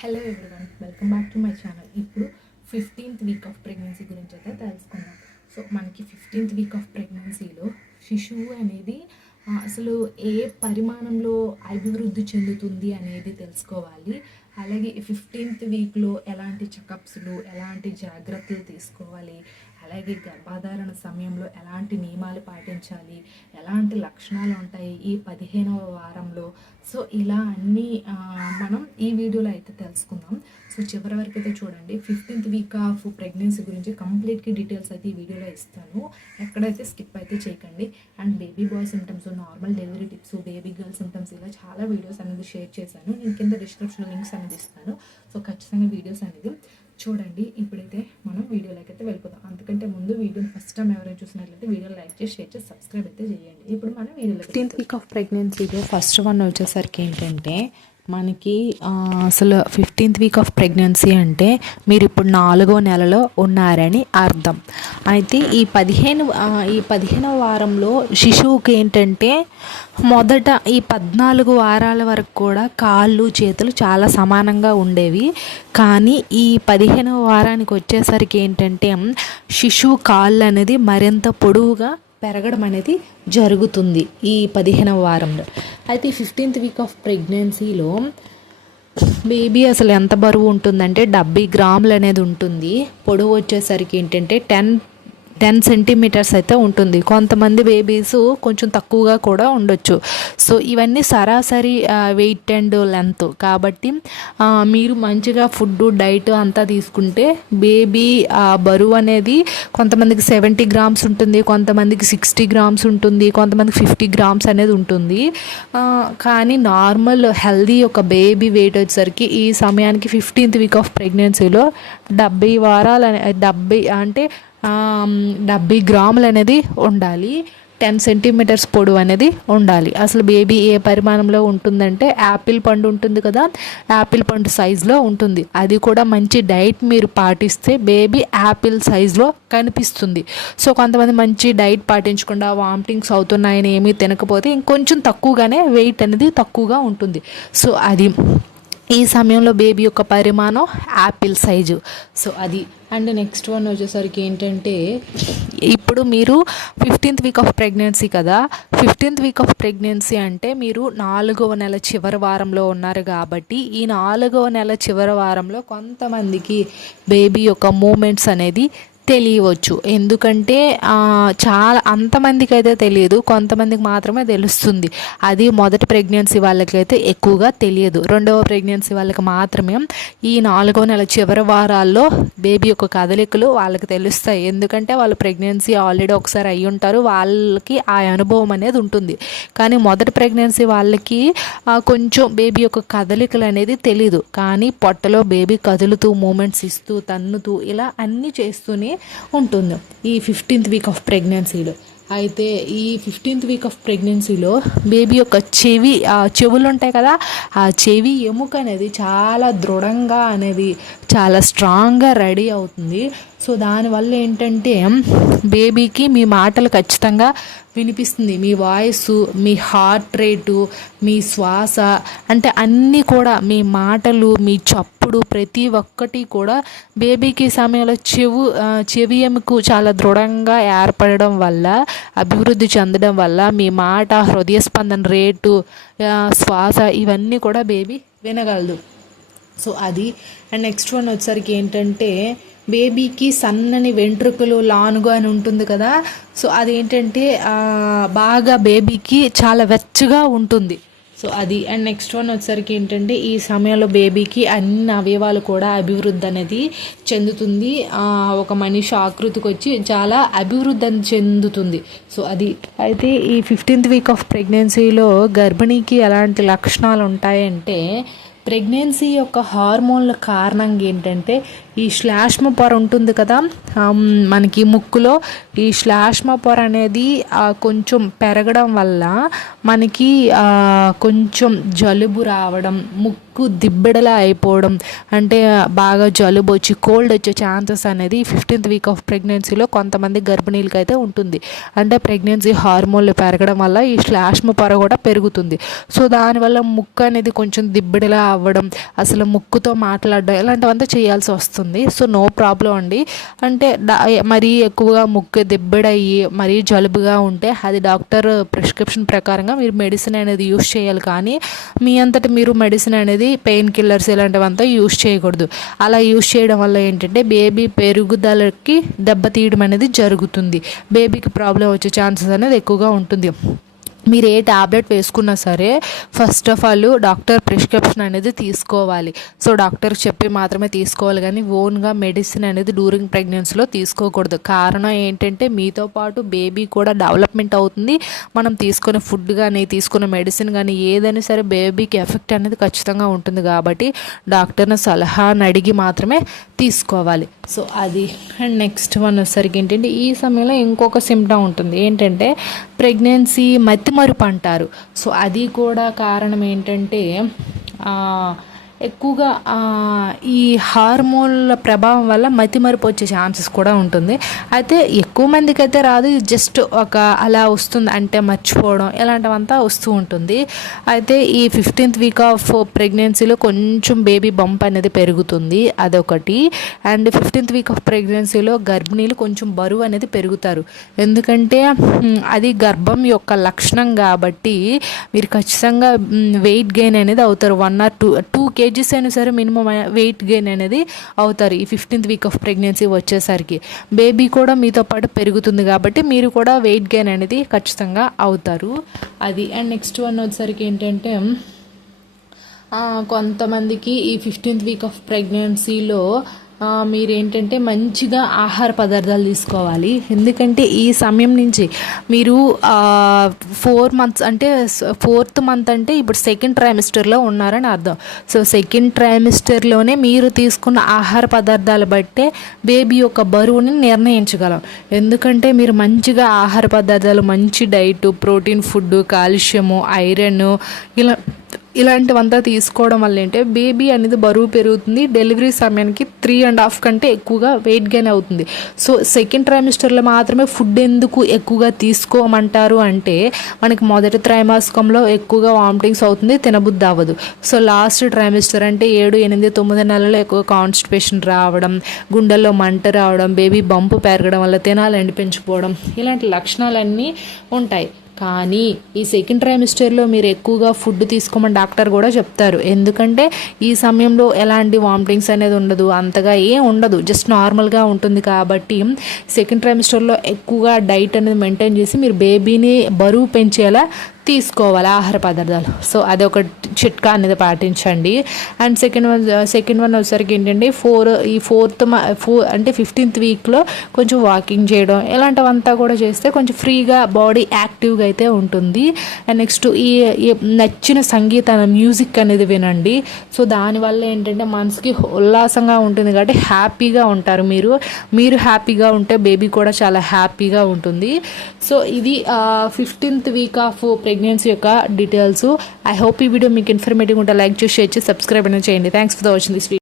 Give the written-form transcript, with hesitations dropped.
Hello everyone, welcome back to my channel. ఇప్పుడు 15th week off pregnancy గురించి అయితే తెలుసుకుందాం. సో మనకి 15th వీక్ ఆఫ్ ప్రెగ్నెన్సీలో శిశువు అనేది అసలు ఏ పరిమాణంలో అభివృద్ధి చెందుతుంది అనేది తెలుసుకోవాలి. అలాగే 15th వీక్లో ఎలాంటి చెకప్స్లు, ఎలాంటి జాగ్రత్తలు తీసుకోవాలి, అలాగే గర్భధారణ సమయంలో ఎలాంటి నియమాలు పాటించాలి, ఎలాంటి లక్షణాలు ఉంటాయి ఈ 15వ వారంలో. సో ఇలా అన్నీ మనం ఈ వీడియోలో అయితే తెలుసుకుందాం. సో చివరి వరకు అయితే చూడండి. 15th వీక్ ఆఫ్ ప్రెగ్నెన్సీ గురించి కంప్లీట్గా డీటెయిల్స్ అయితే ఈ వీడియోలో ఇస్తాను. ఎక్కడైతే స్కిప్ అయితే చేయకండి. And baby bye symptoms, normal delivery tips, baby girl symptoms, ఇలా చాలా వీడియోస్ అనేది షేర్ చేశాను. నేను కింద డిస్క్రిప్షన్ లింక్స్ అనేది ఇస్తాను. సో ఖచ్చితంగా వీడియోస్ అనేది చూడండి. ఇప్పుడైతే మనం వీడియోలోకి అయితే వెళ్ళిపోతాం. అందుకంటే ముందు వీడియోని ఫస్ట్ టైం ఎవరైనా చూసినట్లయితే వీడియో లైక్ చేసి, షేర్ చేసి, సబ్స్క్రైబ్ అయితే చేయండి. ఇప్పుడు మనం వీడియోలో 15th వీక్ ఆఫ్ ప్రెగ్నెన్సీలో ఫస్ట్ వన్ వచ్చేసరికి ఏంటంటే మనకి అసలు 15th వీక్ ఆఫ్ ప్రెగ్నెన్సీ అంటే మీరు ఇప్పుడు 4వ నెలలో ఉన్నారని అర్థం. అయితే ఈ 15వ వారంలో శిశువుకి ఏంటంటే మొదట ఈ 14 వారాల వరకు కూడా కాళ్ళు చేతులు చాలా సమానంగా ఉండేవి. కానీ ఈ 15వ వారానికి వచ్చేసరికి ఏంటంటే శిశువు కాళ్ళు అనేది మరింత పొడవుగా పెరగడం అనేది జరుగుతుంది ఈ 15వ వారంలో. అయితే 15th వీక్ ఆఫ్ ప్రెగ్నెన్సీలో బేబీ అసలు ఎంత బరువు ఉంటుందంటే 70 గ్రాములు అనేది ఉంటుంది. పొడవు వచ్చేసరికి ఏంటంటే 10 సెంటీమీటర్స్ అయితే ఉంటుంది. కొంతమంది బేబీస్ కొంచెం తక్కువగా కూడా ఉండొచ్చు. సో ఇవన్నీ సరాసరి వెయిట్ అండ్ లెంత్ కాబట్టి మీరు మంచిగా ఫుడ్, డైట్ అంతా తీసుకుంటే బేబీ బరువు అనేది కొంతమందికి 70 గ్రామ్స్ ఉంటుంది, కొంతమందికి 60 గ్రామ్స్ ఉంటుంది, కొంతమందికి 50 గ్రామ్స్ అనేది ఉంటుంది. కానీ నార్మల్ హెల్దీ ఒక బేబీ వెయిట్ వచ్చేసరికి ఈ సమయానికి 15th వీక్ ఆఫ్ ప్రెగ్నెన్సీలో 70 వారాలు 70 గ్రాములు అనేది ఉండాలి. 10 సెంటీమీటర్స్ పొడవు అనేది ఉండాలి. అసలు బేబీ ఏ పరిమాణంలో ఉంటుందంటే యాపిల్ పండు ఉంటుంది కదా, యాపిల్ పండు సైజులో ఉంటుంది. అది కూడా మంచి డైట్ మీరు పాటిస్తే బేబీ యాపిల్ సైజులో కనిపిస్తుంది. సో కొంతమంది మంచి డైట్ పాటించకుండా వామిటింగ్స్ అవుతున్నాయని ఏమీ తినకపోతే ఇంకొంచెం తక్కువగానే వెయిట్ అనేది తక్కువగా ఉంటుంది. సో అది ఈ సమయంలో బేబీ యొక్క పరిమాణం యాపిల్ సైజు. సో అది. అండ్ నెక్స్ట్ వన్ వచ్చేసరికి ఏంటంటే ఇప్పుడు మీరు 15th వీక్ ఆఫ్ ప్రెగ్నెన్సీ కదా. 15th వీక్ ఆఫ్ ప్రెగ్నెన్సీ అంటే మీరు 4వ నెల చివరి వారంలో ఉన్నారు కాబట్టి ఈ 4వ నెల చివరి వారంలో కొంతమందికి బేబీ యొక్క మూమెంట్స్ అనేది తెలియవచ్చు. ఎందుకంటే చాలా అంతమందికి అయితే తెలియదు, కొంతమందికి మాత్రమే తెలుస్తుంది. అది మొదటి ప్రెగ్నెన్సీ వాళ్ళకైతే ఎక్కువగా తెలియదు. రెండవ ప్రెగ్నెన్సీ వాళ్ళకి మాత్రమే ఈ 4వ నెల చివరి వారాల్లో బేబీ యొక్క కదలికలు వాళ్ళకి తెలుస్తాయి. ఎందుకంటే వాళ్ళు ప్రెగ్నెన్సీ ఆల్రెడీ ఒకసారి అయ్యి ఉంటారు, వాళ్ళకి ఆ అనుభవం అనేది ఉంటుంది. కానీ మొదటి ప్రెగ్నెన్సీ వాళ్ళకి కొంచెం బేబీ యొక్క కదలికలు అనేది తెలీదు. కానీ పొట్టలో బేబీ కదులుతూ, మూమెంట్స్ ఇస్తూ, తన్నుతూ ఇలా అన్నీ చేస్తూనే ఉంటుంది ఈ 15th వీక్ ఆఫ్ ప్రెగ్నెన్సీలో. అయితే ఈ 15th వీక్ ఆఫ్ ప్రెగ్నెన్సీలో బేబీ యొక్క చెవులు ఉంటాయి కదా, ఆ చెవి ఎముక అనేది చాలా దృఢంగా అనేది చాలా స్ట్రాంగ్గా రెడీ అవుతుంది. సో దానివల్ల ఏంటంటే బేబీకి మీ మాటలు ఖచ్చితంగా వినిపిస్తుంది. మీ వాయిస్, మీ హార్ట్ రేటు, మీ శ్వాస అంటే అన్నీ కూడా, మీ మాటలు, మీ చప్పుడు ప్రతి ఒక్కటి కూడా బేబీకి సమయంలో చెవి ఎముక చాలా దృఢంగా ఏర్పడడం వల్ల, అభివృద్ధి చెందడం వల్ల మీ మాట, హృదయ స్పందన రేటు, శ్వాస ఇవన్నీ కూడా బేబీ వినగలదు. సో అది. అండ్ నెక్స్ట్ వన్ వచ్చేసరికి ఏంటంటే బేబీకి సన్నని వెంట్రుకలు, లానుగా అని ఉంటుంది కదా. సో అదేంటంటే బాగా బేబీకి చాలా వెచ్చగా ఉంటుంది. సో అది. అండ్ నెక్స్ట్ వన్ వచ్చేసరికి ఏంటంటే ఈ సమయంలో బేబీకి అన్ని అవయవాలు కూడా అభివృద్ధి అనేది చెందుతుంది. ఒక మనిషి ఆకృతికి వచ్చి చాలా అభివృద్ధి చెందుతుంది. సో అది. అయితే ఈ 15th వీక్ ఆఫ్ ప్రెగ్నెన్సీలో గర్భిణీకి ఎలాంటి లక్షణాలు ఉంటాయంటే ప్రెగ్నెన్సీ యొక్క హార్మోన్ల కారణంగా ఏంటంటే ఈ శ్లాష్మ పొర ఉంటుంది కదా మనకి ముక్కులో, ఈ శ్లాష్మ పొర అనేది కొంచెం పెరగడం వల్ల మనకి కొంచెం జలుబు రావడం, ముక్కు దిబ్బెడలా అయిపోవడం, అంటే బాగా జలుబు వచ్చి కోల్డ్ వచ్చే ఛాన్సెస్ అనేది 15th వీక్ ఆఫ్ ప్రెగ్నెన్సీలో కొంతమంది గర్భిణీలకి అయితే ఉంటుంది. అంటే ప్రెగ్నెన్సీ హార్మోన్లు పెరగడం వల్ల ఈ శ్లాష్మ పొర కూడా పెరుగుతుంది. సో దానివల్ల ముక్కు అనేది కొంచెం దిబ్బెడలా అవ్వడం, అసలు ముక్కుతో మాట్లాడడం ఇలాంటివంతా చేయాల్సి వస్తుంది. సో నో ప్రాబ్లం అండి. అంటే మరీ ఎక్కువగా ముక్కు దిబ్బడయ్యి మరీ జలుబుగా ఉంటే అది డాక్టర్ ప్రిస్క్రిప్షన్ ప్రకారంగా మీరు మెడిసిన్ అనేది యూస్ చేయాలి. కానీ మీ అంతటి మీరు మెడిసిన్ అనేది పెయిన్ కిల్లర్స్ ఇలాంటివంతా యూస్ చేయకూడదు. అలా యూస్ చేయడం వల్ల ఏంటంటే బేబీ పెరుగుదలకి దెబ్బతీయడం అనేది జరుగుతుంది. బేబీకి ప్రాబ్లం వచ్చే ఛాన్సెస్ అనేది ఎక్కువగా ఉంటుంది. మీరు ఏ ట్యాబ్లెట్ వేసుకున్నా సరే first of all doctor prescription అనేది తీసుకోవాలి. సో డాక్టర్ చెప్పి మాత్రమే తీసుకోవాలి, కానీ ఓన్గా మెడిసిన్ అనేది డ్యూరింగ్ ప్రెగ్నెన్సీలో తీసుకోకూడదు. కారణం ఏంటంటే మీతో పాటు బేబీ కూడా డెవలప్మెంట్ అవుతుంది. మనం తీసుకునే ఫుడ్ కానీ తీసుకునే మెడిసిన్ కానీ ఏదైనా సరే బేబీకి ఎఫెక్ట్ అనేది ఖచ్చితంగా ఉంటుంది. కాబట్టి డాక్టర్ని సలహాని అడిగి మాత్రమే తీసుకోవాలి. సో అది. అండ్ నెక్స్ట్ వన్ వచ్చేసరికి ఏంటంటే ఈ సమయంలో ఇంకొక సిమ్టమ్ ఉంటుంది. ఏంటంటే ప్రెగ్నెన్సీ మతిమరుపు అంటారు. సో అది కూడా కారణం ఏంటంటే ఎక్కువగా ఈ హార్మోన్ల ప్రభావం వల్ల మతిమరుపు వచ్చే ఛాన్సెస్ కూడా ఉంటుంది. అయితే ఎక్కువ మందికి అయితే రాదు, జస్ట్ ఒక అలా వస్తుంది, అంటే మర్చిపోవడం ఇలాంటివంతా వస్తూ ఉంటుంది. అయితే ఈ 15th వీక్ ఆఫ్ ప్రెగ్నెన్సీలో కొంచెం బేబీ బంప్ అనేది పెరుగుతుంది, అదొకటి. అండ్ 15th వీక్ ఆఫ్ ప్రెగ్నెన్సీలో గర్భిణీలు కొంచెం బరువు అనేది పెరుగుతారు. ఎందుకంటే అది గర్భం యొక్క లక్షణం కాబట్టి మీరు ఖచ్చితంగా వెయిట్ గెయిన్ అనేది అవుతారు. 1 or 2 kgs అయినా సరే మినిమం వెయిట్ గెయిన్ అనేది అవుతారు ఈ 15th వీక్ ఆఫ్ ప్రెగ్నెన్సీ వచ్చేసరికి. బేబీ కూడా మీతో పాటు పెరుగుతుంది కాబట్టి మీరు కూడా వెయిట్ గెయిన్ అనేది ఖచ్చితంగా అవుతారు, అది. అండ్ నెక్స్ట్ వన్ వచ్చేసరికి ఏంటంటే కొంతమందికి ఈ 15th వీక్ ఆఫ్ ప్రెగ్నెన్సీలో మీరేంటంటే మంచిగా ఆహార పదార్థాలు తీసుకోవాలి. ఎందుకంటే ఈ సమయం నుంచి మీరు 4 months అంటే 4th month అంటే ఇప్పుడు 2nd trimester ఉన్నారని అర్థం. సో 2nd trimesterలోనే మీరు తీసుకున్న ఆహార పదార్థాలు బట్టే బేబీ యొక్క బరువుని నిర్ణయించగలం. ఎందుకంటే మీరు మంచిగా ఆహార పదార్థాలు, మంచి diet, protein food, calcium, iron ఇలాంటివంతా తీసుకోవడం వల్ల ఏంటంటే బేబీ అనేది బరువు పెరుగుతుంది. డెలివరీ సమయానికి 3.5 కంటే ఎక్కువగా వెయిట్ గెయిన్ అవుతుంది. సో 2nd trimester మాత్రమే ఫుడ్ ఎందుకు ఎక్కువగా తీసుకోమంటారు అంటే మనకి మొదటి త్రైమాసికంలో ఎక్కువగా వామిటింగ్స్ అవుతుంది, తినబుద్ధి అవ్వదు. సో లాస్ట్ ట్రైమిస్టర్ అంటే 7, 8, 9 నెలల్లో ఎక్కువ కాన్స్టిపేషన్ రావడం, గుండెల్లో మంట రావడం, బేబీ బంపు పెరగడం వల్ల తినాలని పెంచుకోవడం ఇలాంటి లక్షణాలన్నీ ఉంటాయి. కానీ ఈ 2nd trimester మీరు ఎక్కువగా ఫుడ్ తీసుకోమని డాక్టర్ కూడా చెప్తారు. ఎందుకంటే ఈ సమయంలో ఎలాంటి వామిటింగ్స్ అనేది ఉండదు, అంతగా ఏం ఉండదు, జస్ట్ నార్మల్గా ఉంటుంది. కాబట్టి 2nd trimester ఎక్కువగా డైట్ అనేది మెయింటైన్ చేసి మీరు బేబీని బరువు పెంచేలా తీసుకోవాలి ఆహార పదార్థాలు. సో అదొక చిట్కా అనేది పాటించండి. అండ్ సెకండ్ వన్ వచ్చేసరికి ఏంటంటే 4th అంటే 15th వీక్లో కొంచెం వాకింగ్ చేయడం ఇలాంటివంతా కూడా చేస్తే కొంచెం ఫ్రీగా బాడీ యాక్టివ్గా అయితే ఉంటుంది. అండ్ నెక్స్ట్ ఈ నచ్చిన సంగీతాన్ని, మ్యూజిక్ అనేది వినండి. సో దానివల్ల ఏంటంటే మనసుకి ఉల్లాసంగా ఉంటుంది కాబట్టి హ్యాపీగా ఉంటారు. మీరు హ్యాపీగా ఉంటే బేబీ కూడా చాలా హ్యాపీగా ఉంటుంది. సో ఇది 15th వీక్ ఆఫ్ ప్రెగ్నెన్సీ యొక్క డీటెయిల్స్. ఐ హోప్ ఈ వీడియో మీకు ఇన్ఫర్మేటివ్ ఉంటే లైక్ చేసి, షేర్ చేసి, సబ్స్క్రైబ్ అనేది చేయండి. Thanks for watching this video.